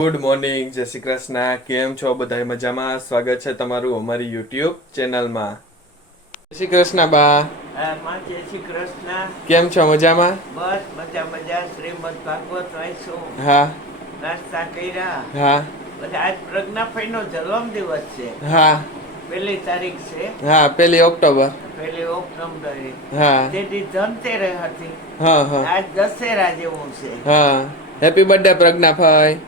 Good morning, જય શ્રી કૃષ્ણ. કેમ છો બધા? મજામાં? સ્વાગત છે તમારું અમારી યુટ્યુબ ચેનલમાં. જય શ્રી કૃષ્ણ બા. જય શ્રી કૃષ્ણ. કેમ છો? મજામાં? બસ મજા. શ્રીમદ ભાગવત વાંચ્યું. હા. નાસ્તા કર્યા. હા. બધા આજ પ્રજ્ઞાભાઈનો જન્મ દિવસ છે. હા. 1 તારીખ છે. હા, 1 ઓક્ટોબર. 1 ઓક્ટોબર. હા. તેથી ધનતેરસ હતી. હા હા. આજ દશેરા જેવું છે. હા. Happy birthday Pragnabhai.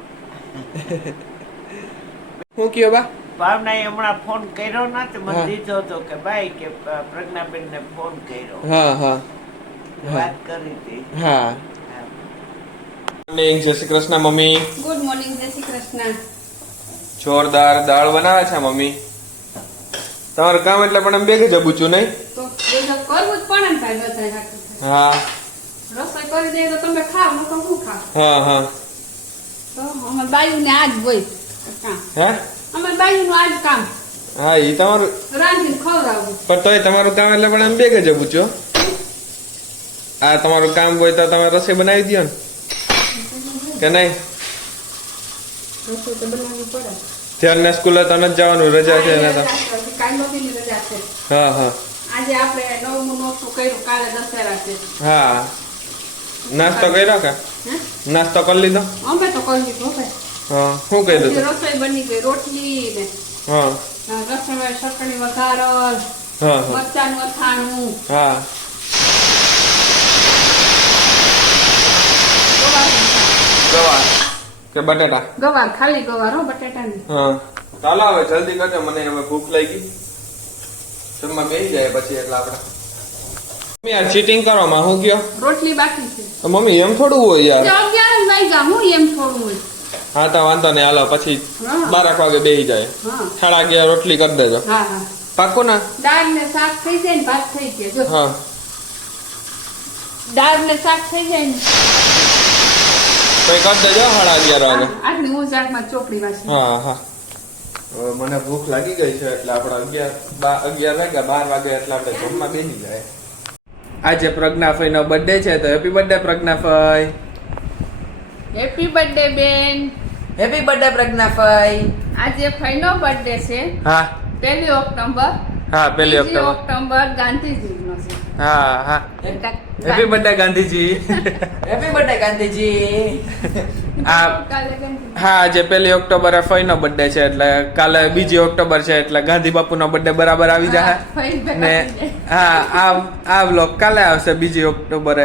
શું કયો બા? ભાવનાએ હમણાં ફોન કર્યો ના તો મને હા. દીધો હતો કે ભાઈ કે પ્રજ્ઞાબેન ને ફોન કર્યો. હા હા. વાત કરી હતી. હા. મોર્નિંગ, જય Shri Krishna mummy. Good morning, જય શ્રી કૃષ્ણ. જોરદાર દાળ બનાવે છે મમ્મી. તમારું કામ એટલે પણ એમ બેગ જ પૂછું નહીં? તો બેજો કરવું જ પડે ને ભાઈ બધાય હા. રસોઈ કરી દે તો તમે ખાવ નકર હું ખાવ. હા હા. તો અમે બાયુને આજ હોય કામ. હે? અમે બાયુનું આજ કામ હા, ઈ તમારું રાંધીને ખવડાવવું. પણ તોય તમારું કામ એટલે પણ એમ બેગ જ પૂછો. આ તમારું કામ હોય તો તમે રસોઈ બનાવી દો ને કે નહીં? રસોઈ તો બનાવવી પડે. ધ્યાન સ્કૂલે તો નથી જવાનું, રજા છે ને તો. કાલે નોકરીની રજા છે. હા હા. આજે આપણે નવમું નોખું કર્યું, કાલે દશેરા છે. હા. નાસ્તો કર્યો કે? હે? નાસ્તો કરી લીધો? અમે તો કરી લીધું ભાઈ. હા. શું કર્યું પછી હતું? રસોઈ બની ગઈ, રોટલી ને હા રસોઈ ચટણી વઘારલ, હા હા. મરચાંનું અથાણું, હા. ગવાર કે બટાટા? ગવાર, ખાલી ગવાર હો, બટાટાની. હા. ચાલો હવે જલ્દી કરજો, મને હવે ભૂખ લાગી. જમવા બેસી જાય પછી એટલે આપણે. મમ્મી આ ચીટિંગ કરો માં હું કયો? રોટલી બાકી છે. મમ્મી એમ થોડું હોય યાર. 11 વાગ્યા હું એમ થોડું હોય. હા તો વાંધો નહીં, હાલો પછી હા. 12 વાગે બેસી જાય. હા 11:30 રોટલી કરી દેજો. હા હા. પાક્કું ના? દાળ ને શાક થઈ જાય ને ભાત થઈ જાય. જો હા. દાળ ને શાક થઈ જાય ને તો કરી દેજો 11:30 વાગે. આટલી હું શાકમાં ચોપડી વાંચી. હા હા. હવે મને ભૂખ લાગી ગઈ છે એટલે આપણે 11 વાગ્યા 12 વાગે એટલે આપણે જમવા બેસી જાય. આજે પ્રજ્ઞાફાઈ નો બર્થડે છે તો happy birthday Pragnafai. Happy birthday બેન. Happy birthday Pragnabhai. આજે ફઈનો બર્થડે છે. હા 1 ઓક્ટોબર. હા 1 3 ઓક્ટોબર. ઓક્ટોબર ગાંધીજીનો છે. હા હા. Happy birthday Gandhiji. Happy birthday Gandhiji. આ કાલે ગાંધી. હા આજે 1 ઓક્ટોબરે ફઈનો બર્થડે છે એટલે કાલે 2 ઓક્ટોબર છે એટલે ગાંધી બાપુનો બર્થડે બરાબર આવી જાય. ફઈ ને હા આ વ્લોગ કાલે આવશે 2 ઓક્ટોબરે.